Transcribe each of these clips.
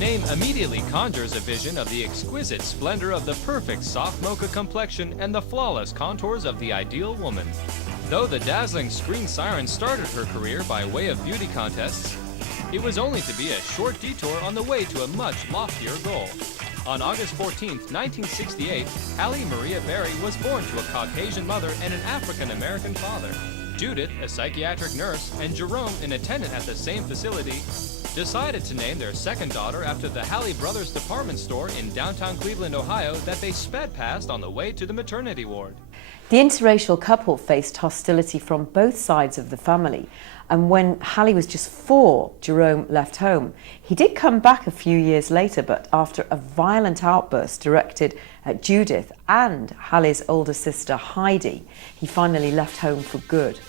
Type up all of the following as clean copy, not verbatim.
name immediately conjures a vision of the exquisite splendor of the perfect soft mocha complexion and the flawless contours of the ideal woman. Though the dazzling screen siren started her career by way of beauty contests, it was only to be a short detour on the way to a much loftier goal. On August 14, 1968, Halle Maria Berry was born to a Caucasian mother and an African-American father. Judith, a psychiatric nurse, and Jerome, an attendant at the same facility, decided to name their second daughter after the Halle Brothers department store in downtown Cleveland, Ohio that they sped past on the way to the maternity ward. The interracial couple faced hostility from both sides of the family, and when Halle was just 4, Jerome left home. He did come back a few years later, but after a violent outburst directed at Judith and Halle's older sister Heidi, he finally left home for good.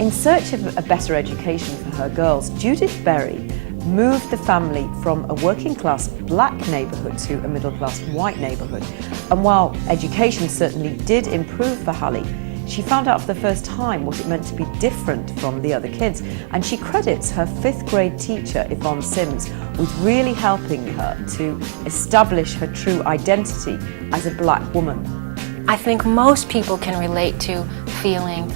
In search of a better education for her girls, Judith Berry moved the family from a working-class black neighbourhood to a middle-class white neighbourhood. And while education certainly did improve for Halle, she found out for the first time what it meant to be different from the other kids. And she credits her 5th grade teacher, Yvonne Sims, with really helping her to establish her true identity as a black woman. I think most people can relate to feeling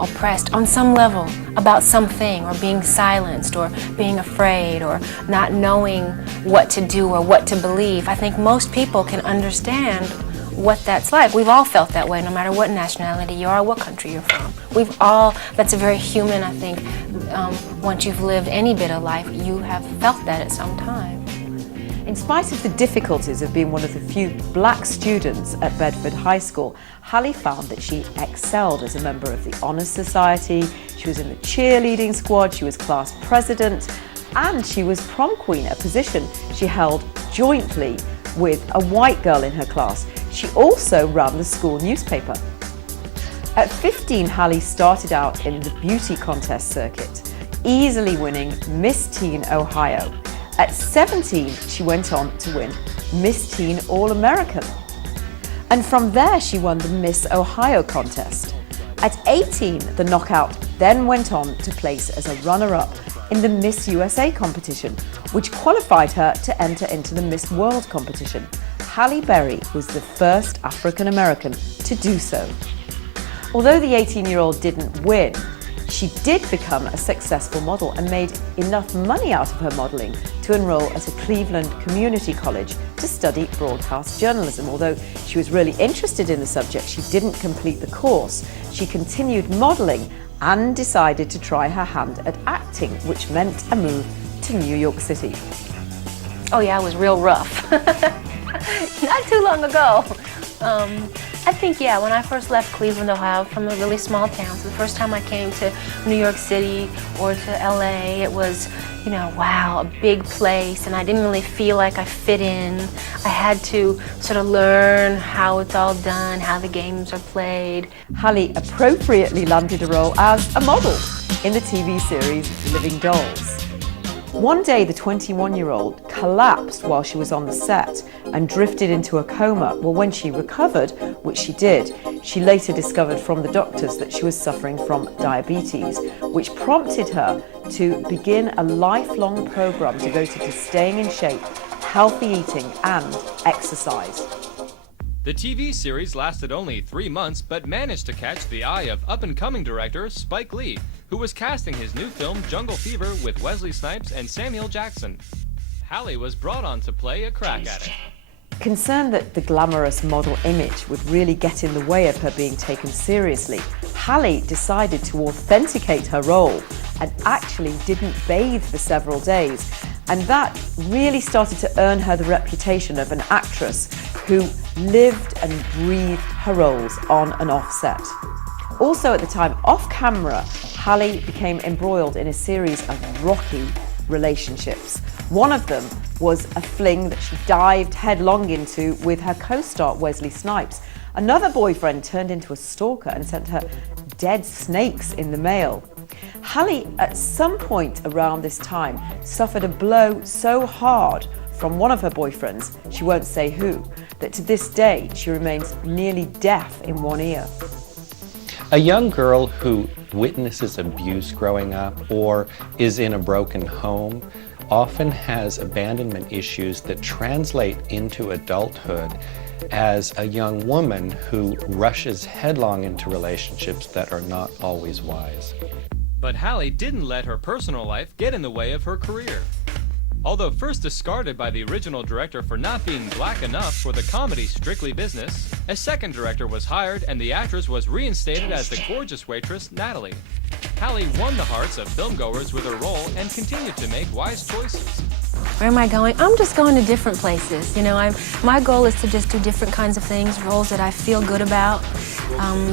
oppressed on some level about something, or being silenced, or being afraid, or not knowing what to do or what to believe. I think most people can understand what that's like. We've all felt that way, no matter what nationality you are, what country you're from. That's a very human, I think. Once you've lived any bit of life, you have felt that at some time. In spite of the difficulties of being one of the few black students at Bedford High School, Halle found that she excelled as a member of the Honours Society. She was in the cheerleading squad, she was class president, and she was prom queen, a position she held jointly with a white girl in her class. She also ran the school newspaper. At 15, Halle started out in the beauty contest circuit, easily winning Miss Teen Ohio. At 17, she went on to win Miss Teen All-American. And from there, she won the Miss Ohio contest. At 18, the knockout then went on to place as a runner-up in the Miss USA competition, which qualified her to enter into the Miss World competition. Halle Berry was the first African-American to do so. Although the 18-year-old didn't win, she did become a successful model and made enough money out of her modelling to enroll at a Cleveland community college to study broadcast journalism. Although she was really interested in the subject, she didn't complete the course. She continued modelling and decided to try her hand at acting, which meant a move to New York City. Oh yeah, it was real rough. Not too long ago. I think, yeah, when I first left Cleveland, Ohio, from a really small town, so the first time I came to New York City or to LA, it was, you know, wow, a big place, and I didn't really feel like I fit in. I had to sort of learn how it's all done, how the games are played. Halle appropriately landed a role as a model in the TV series Living Dolls. One day, the 21-year-old collapsed while she was on the set and drifted into a coma. Well, when she recovered, which she did, she later discovered from the doctors that she was suffering from diabetes, which prompted her to begin a lifelong program devoted to staying in shape, healthy eating, and exercise. The TV series lasted only 3 months, but managed to catch the eye of up-and-coming director Spike Lee, who was casting his new film Jungle Fever with Wesley Snipes and Samuel Jackson. Halle was brought on to play a crack at it. Concerned that the glamorous model image would really get in the way of her being taken seriously, Halle decided to authenticate her role and actually didn't bathe for several days. And that really started to earn her the reputation of an actress who lived and breathed her roles on and off set. Also at the time, off camera, Halle became embroiled in a series of rocky relationships. One of them was a fling that she dived headlong into with her co-star Wesley Snipes. Another boyfriend turned into a stalker and sent her dead snakes in the mail. Halle, at some point around this time, suffered a blow so hard from one of her boyfriends, she won't say who, that to this day she remains nearly deaf in one ear. A young girl who witnesses abuse growing up or is in a broken home often has abandonment issues that translate into adulthood as a young woman who rushes headlong into relationships that are not always wise. But Hallie didn't let her personal life get in the way of her career. Although first discarded by the original director for not being black enough for the comedy Strictly Business, a second director was hired and the actress was reinstated as the gorgeous waitress Natalie. Hallie won the hearts of filmgoers with her role and continued to make wise choices. Where am I going? I'm just going to different places. You know, my goal is to just do different kinds of things, roles that I feel good about,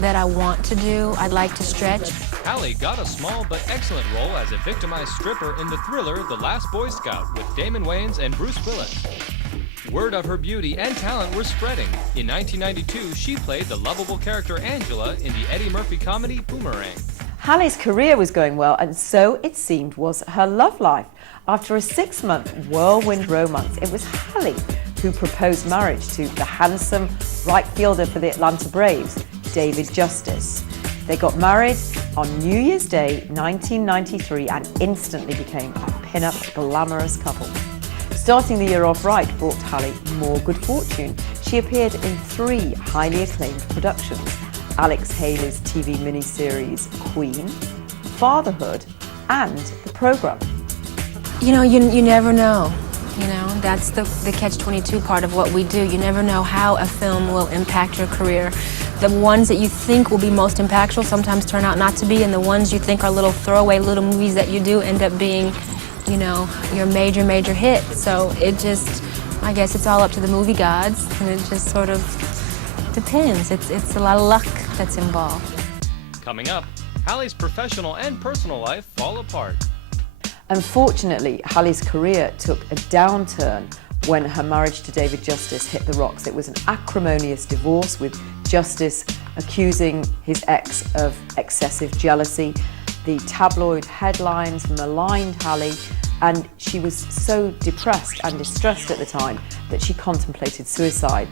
that I want to do, I'd like to stretch. Hallie got a small but excellent role as a victimized stripper in the thriller The Last Boy Scout with Damon Wayans and Bruce Willis. Word of her beauty and talent were spreading. In 1992, she played the lovable character Angela in the Eddie Murphy comedy Boomerang. Hallie's career was going well, and so it seemed was her love life. After a 6-month whirlwind romance, it was Hallie who proposed marriage to the handsome right fielder for the Atlanta Braves, David Justice. They got married on New Year's Day 1993 and instantly became a pin-up, glamorous couple. Starting the year off right brought Hallie more good fortune. She appeared in 3 highly acclaimed productions: Alex Haley's TV miniseries Queen, Fatherhood, and The Program. You know, you never know. You know, that's the catch-22 part of what we do. You never know how a film will impact your career. The ones that you think will be most impactful sometimes turn out not to be, and the ones you think are little throwaway little movies that you do end up being, you know, your major hit. So it just, I guess it's all up to the movie gods, and it just sort of depends. It's a lot of luck that's involved. Coming up, Hallie's professional and personal life fall apart. Unfortunately, Hallie's career took a downturn when her marriage to David Justice hit the rocks. It was an acrimonious divorce, with Justice accusing his ex of excessive jealousy. The tabloid headlines maligned Hallie, and she was so depressed and distressed at the time that she contemplated suicide.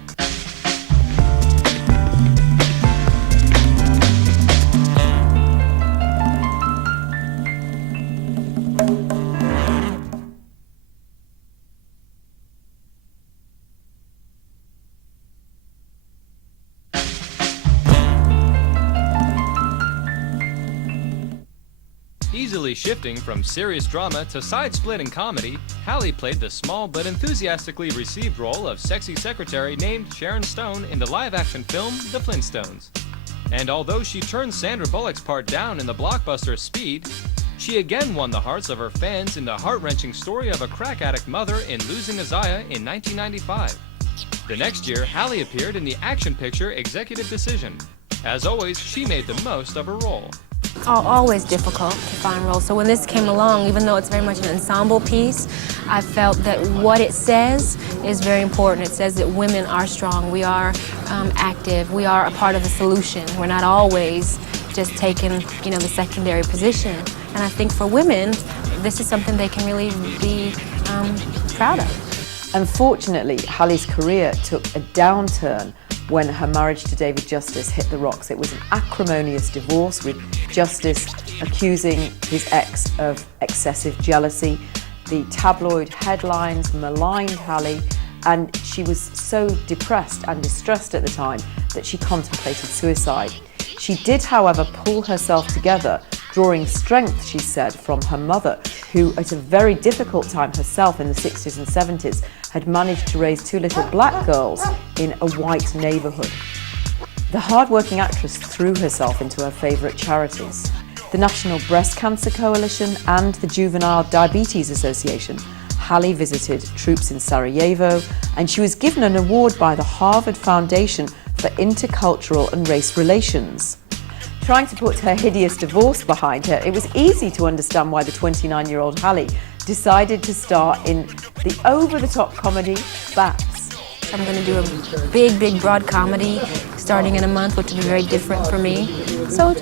Easily shifting from serious drama to side-splitting comedy, Hallie played the small but enthusiastically received role of sexy secretary named Sharon Stone in the live-action film The Flintstones. And although she turned Sandra Bullock's part down in the blockbuster Speed, she again won the hearts of her fans in the heart-wrenching story of a crack addict mother in Losing Isaiah in 1995. The next year, Hallie appeared in the action picture Executive-Decision. As always, she made the most of her role. Always difficult to find roles. So when this came along, even though it's very much an ensemble piece, I felt that what it says is very important. It says that women are strong, we are active, we are a part of the solution. We're not always just taking, you know, the secondary position. And I think for women, this is something they can really be proud of. Unfortunately, Hallie's career took a downturn when her marriage to David Justice hit the rocks. It was an acrimonious divorce, with Justice accusing his ex of excessive jealousy. The tabloid headlines maligned Hallie, and she was so depressed and distressed at the time that she contemplated suicide. She did, however, pull herself together, drawing strength, she said, from her mother, who at a very difficult time herself in the 60s and 70s had managed to raise 2 little black girls in a white neighborhood. The hard-working actress threw herself into her favorite charities, the National Breast Cancer Coalition and the Juvenile Diabetes Association. Hallie visited troops in Sarajevo, and she was given an award by the Harvard Foundation for Intercultural and Race Relations. Trying to put her hideous divorce behind her, it was easy to understand why the 29-year-old Hallie decided to star in the over-the-top comedy BAPS. I'm going to do a big, broad comedy starting in a month, which will be very different for me. So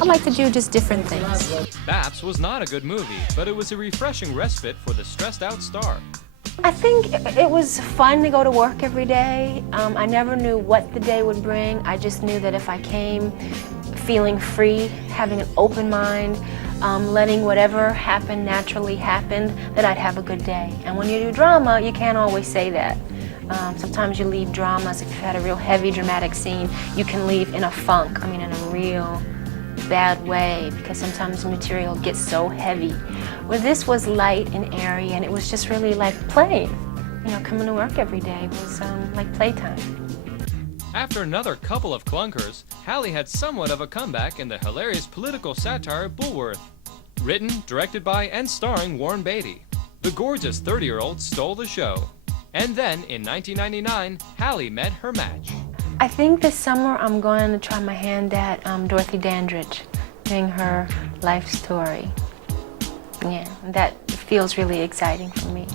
I like to do just different things. BAPS was not a good movie, but it was a refreshing respite for the stressed-out star. I think it was fun to go to work every day. I never knew what the day would bring. I just knew that if I came feeling free, having an open mind, letting whatever happened naturally happen, that I'd have a good day. And when you do drama, you can't always say that. Sometimes you leave dramas, if you've had a real heavy dramatic scene, you can leave in a funk, in a real bad way, because sometimes the material gets so heavy. Where this was light and airy, and it was just really like playing. Coming to work every day was like playtime. After another couple of clunkers, Hallie had somewhat of a comeback in the hilarious political satire Bulworth. Written, directed by, and starring Warren Beatty. The gorgeous 30-year-old stole the show. And then, in 1999, Hallie met her match. I think this summer I'm going to try my hand at Dorothy Dandridge, doing her life story. Yeah, that feels really exciting for me.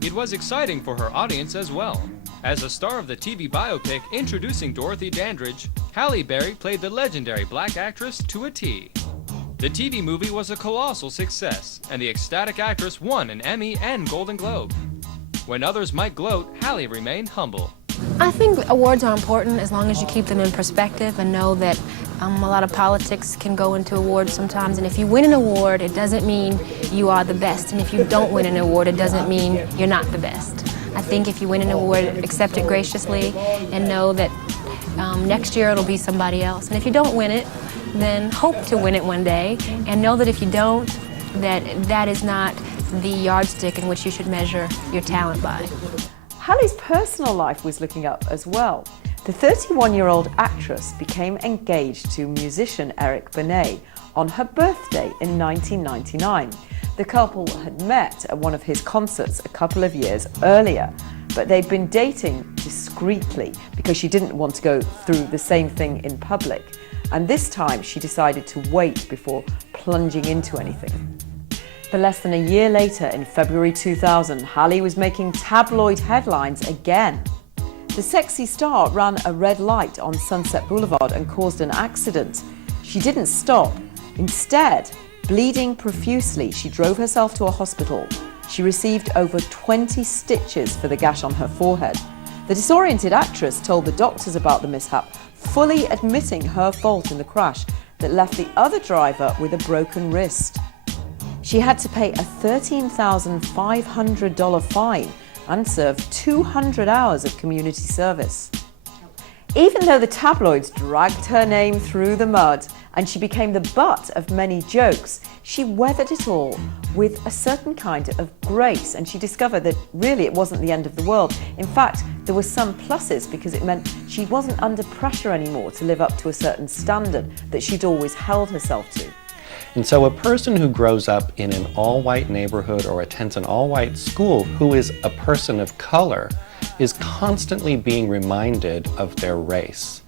It was exciting for her audience as well. As a star of the TV biopic introducing Dorothy Dandridge, Halle Berry played the legendary black actress to a T. The TV movie was a colossal success, and the ecstatic actress won an Emmy and Golden Globe. When others might gloat, Halle remained humble. I think awards are important as long as you keep them in perspective and know that a lot of politics can go into awards sometimes, and if you win an award, it doesn't mean you are the best, and if you don't win an award, it doesn't mean you're not the best. I think if you win an award, accept it graciously and know that next year it'll be somebody else. And if you don't win it, then hope to win it one day, and know that if you don't, that is not the yardstick in which you should measure your talent by. Halle's personal life was looking up as well. The 31-year-old actress became engaged to musician Eric Benet on her birthday in 1999. The couple had met at one of his concerts a couple of years earlier, but they'd been dating discreetly because she didn't want to go through the same thing in public. And this time she decided to wait before plunging into anything. But less than a year later, in February 2000, Halle was making tabloid headlines again. The sexy star ran a red light on Sunset Boulevard and caused an accident. She didn't stop. Instead, bleeding profusely, she drove herself to a hospital. She received over 20 stitches for the gash on her forehead. The disoriented actress told the doctors about the mishap, fully admitting her fault in the crash that left the other driver with a broken wrist. She had to pay a $13,500 fine and serve 200 hours of community service. Even though the tabloids dragged her name through the mud and she became the butt of many jokes, she weathered it all with a certain kind of grace, and she discovered that really it wasn't the end of the world. In fact, there were some pluses because it meant she wasn't under pressure anymore to live up to a certain standard that she'd always held herself to. And so a person who grows up in an all-white neighborhood or attends an all-white school who is a person of color is constantly being reminded of their race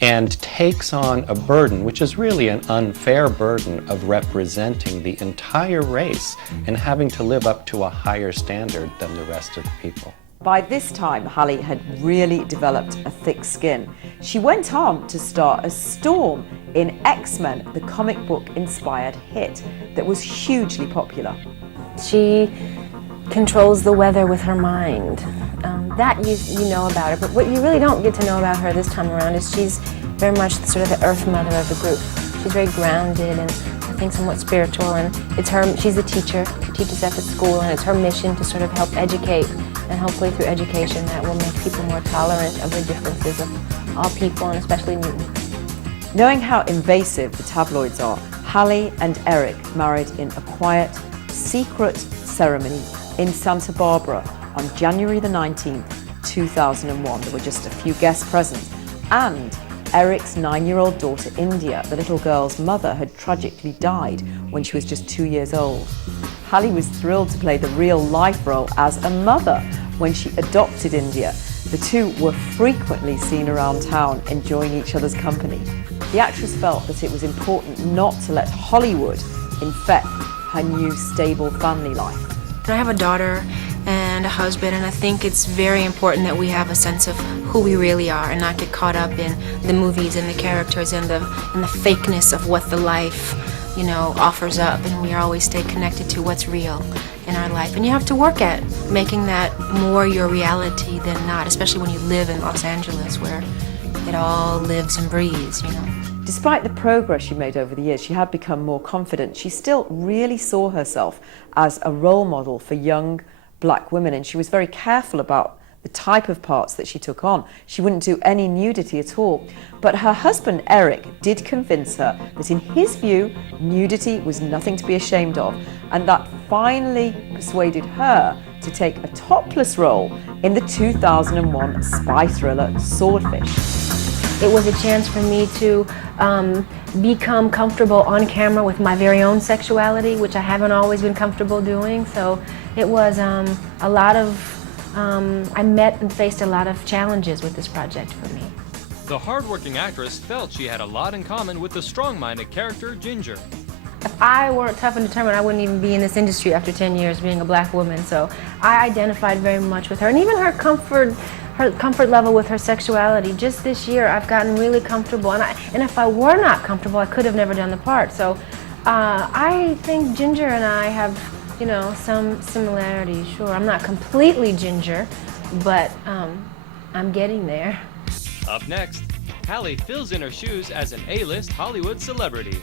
and takes on a burden, which is really an unfair burden, of representing the entire race and having to live up to a higher standard than the rest of the people. By this time, Halle had really developed a thick skin. She went on to star as Storm in X-Men, the comic book-inspired hit that was hugely popular. She controls the weather with her mind. That you know about her, but what you really don't get to know about her this time around is she's very much sort of the earth mother of the group. She's very grounded and I think somewhat spiritual, and she's a teacher, she teaches at the school, and it's her mission to sort of help educate, and hopefully through education that will make people more tolerant of the differences of all people, and especially mutants. Knowing how invasive the tabloids are, Halle and Eric married in a quiet, secret ceremony in Santa Barbara on January the 19th, 2001. There were just a few guests present, and Eric's 9-year-old daughter, India, the little girl's mother, had tragically died when she was just 2 years old. Halle was thrilled to play the real-life role as a mother when she adopted India. The two were frequently seen around town enjoying each other's company. The actress felt that it was important not to let Hollywood infect her new stable family life. I have a daughter and a husband, and I think it's very important that we have a sense of who we really are and not get caught up in the movies and the characters and the fakeness of what the life, offers up, and we always stay connected to what's real in our life. And you have to work at making that more your reality than not, especially when you live in Los Angeles, where it all lives and breathes, you know. Despite the progress she made over the years, she had become more confident. She still really saw herself as a role model for young black women, and she was very careful about the type of parts that she took on. She wouldn't do any nudity at all. But her husband, Eric, did convince her that in his view, nudity was nothing to be ashamed of, and that finally persuaded her to take a topless role in the 2001 spy thriller Swordfish. It was a chance for me to become comfortable on camera with my very own sexuality, which I haven't always been comfortable doing. So it was a lot of, I met and faced a lot of challenges with this project for me. The hardworking actress felt she had a lot in common with the strong-minded character Ginger. If I weren't tough and determined, I wouldn't even be in this industry after 10 years being a black woman. So I identified very much with her, and even her comfort level with her sexuality. Just this year, I've gotten really comfortable, and if I were not comfortable, I could have never done the part. So I think Ginger and I have, you know, some similarities. Sure, I'm not completely Ginger, but I'm getting there. Up next, Halle fills in her shoes as an A-list Hollywood celebrity.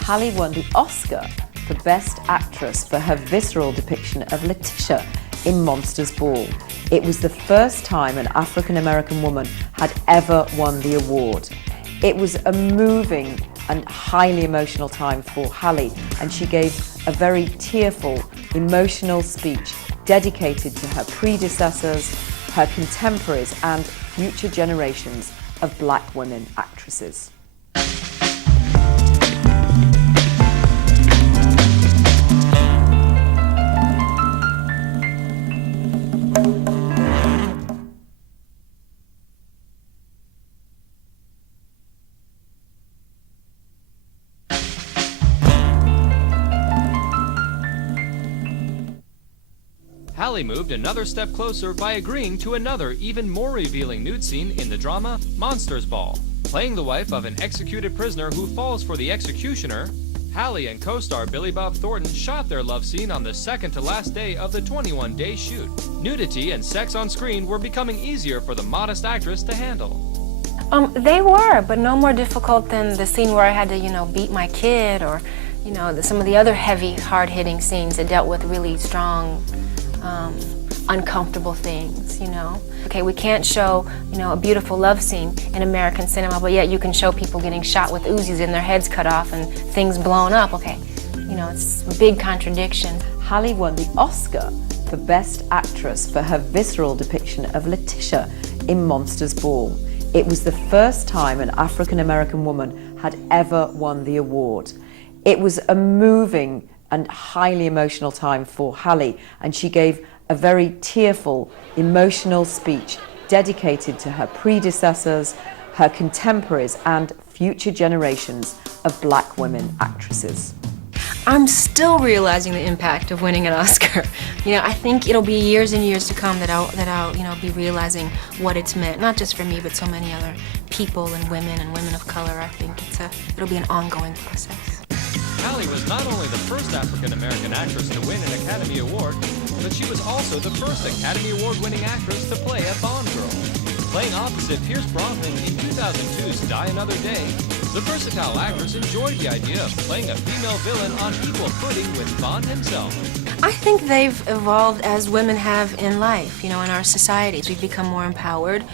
Halle won the Oscar for Best Actress for her visceral depiction of Letitia in Monsters Ball. It was the first time an African-American woman had ever won the award. It was a moving and highly emotional time for Halle, and she gave a very tearful, emotional speech dedicated to her predecessors, her contemporaries, and future generations of black women actresses. Halle moved another step closer by agreeing to another, even more revealing nude scene in the drama Monsters Ball. Playing the wife of an executed prisoner who falls for the executioner, Halle and co-star Billy Bob Thornton shot their love scene on the second to last day of the 21-day shoot. Nudity and sex on screen were becoming easier for the modest actress to handle. They were, but no more difficult than the scene where I had to, you know, beat my kid, or, you know, some of the other heavy, hard-hitting scenes that dealt with really strong, uncomfortable things, you know. Okay, we can't show, you know, a beautiful love scene in American cinema, but yet you can show people getting shot with Uzis and their heads cut off and things blown up. Okay, you know, it's a big contradiction. Halle won the Oscar for Best Actress for her visceral depiction of Letitia in Monsters Ball. It was the first time an African-American woman had ever won the award. It was a moving and highly emotional time for Halle, and she gave a very tearful, emotional speech dedicated to her predecessors, her contemporaries, and future generations of black women actresses. I'm still realizing the impact of winning an Oscar. You know, I think it'll be years and years to come that I'll you know, be realizing what it's meant, not just for me, but so many other people and women of color. I think it'll be an ongoing process. Halle was not only the first African-American actress to win an Academy Award, but she was also the first Academy Award-winning actress to play a Bond girl. Playing opposite Pierce Brosnan in 2002's Die Another Day, the versatile actress enjoyed the idea of playing a female villain on equal footing with Bond himself. I think they've evolved as women have in life, you know, in our societies. We've become more empowered,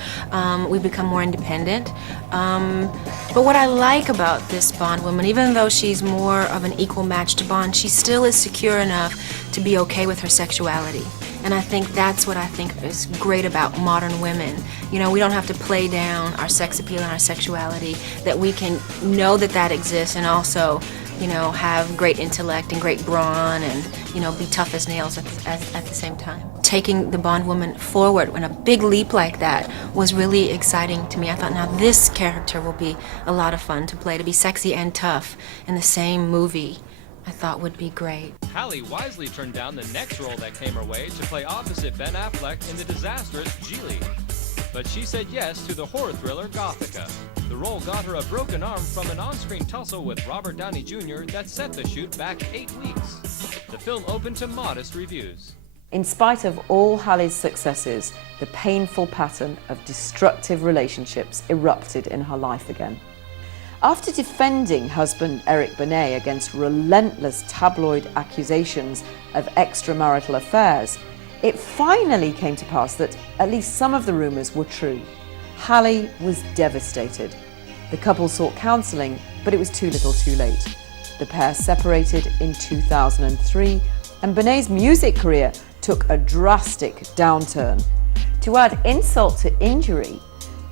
we've become more independent. But what I like about this Bond woman, even though she's more of an equal match to Bond, she still is secure enough to be okay with her sexuality. And I think that's what I think is great about modern women. You know, we don't have to play down our sex appeal and our sexuality, that we can know that that exists and also, you know, have great intellect and great brawn and, you know, be tough as nails at the same time. Taking the Bond woman forward in a big leap like that was really exciting to me. I thought, now this character will be a lot of fun to play, to be sexy and tough in the same movie. I thought would be great. Halle wisely turned down the next role that came her way to play opposite Ben Affleck in the disastrous Geely. But she said yes to the horror thriller Gothica. The role got her a broken arm from an on-screen tussle with Robert Downey Jr. that set the shoot back 8 weeks. The film opened to modest reviews. In spite of all Hallie's successes, the painful pattern of destructive relationships erupted in her life again. After defending husband Eric Benet against relentless tabloid accusations of extramarital affairs, it finally came to pass that at least some of the rumours were true. Hallie was devastated. The couple sought counselling, but it was too little too late. The pair separated in 2003, and Benet's music career took a drastic downturn. To add insult to injury,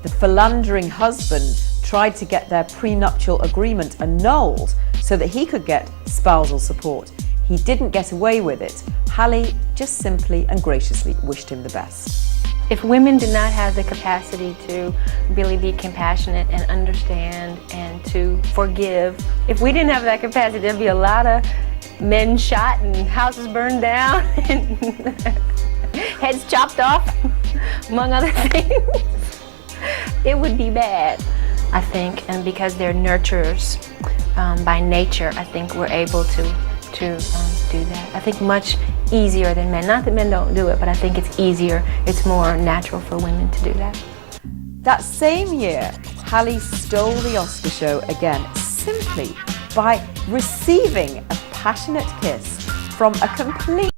the philandering husband tried to get their prenuptial agreement annulled so that he could get spousal support. He didn't get away with it. Hallie just simply and graciously wished him the best. If women did not have the capacity to really be compassionate and understand and to forgive, if we didn't have that capacity, there'd be a lot of men shot and houses burned down and heads chopped off, among other things. It would be bad, I think, and because they're nurturers by nature, I think we're able to do that. I think much easier than men. Not that men don't do it, but I think it's easier, it's more natural for women to do that. That same year, Hallie stole the Oscar show again, simply by receiving a passionate kiss from a complete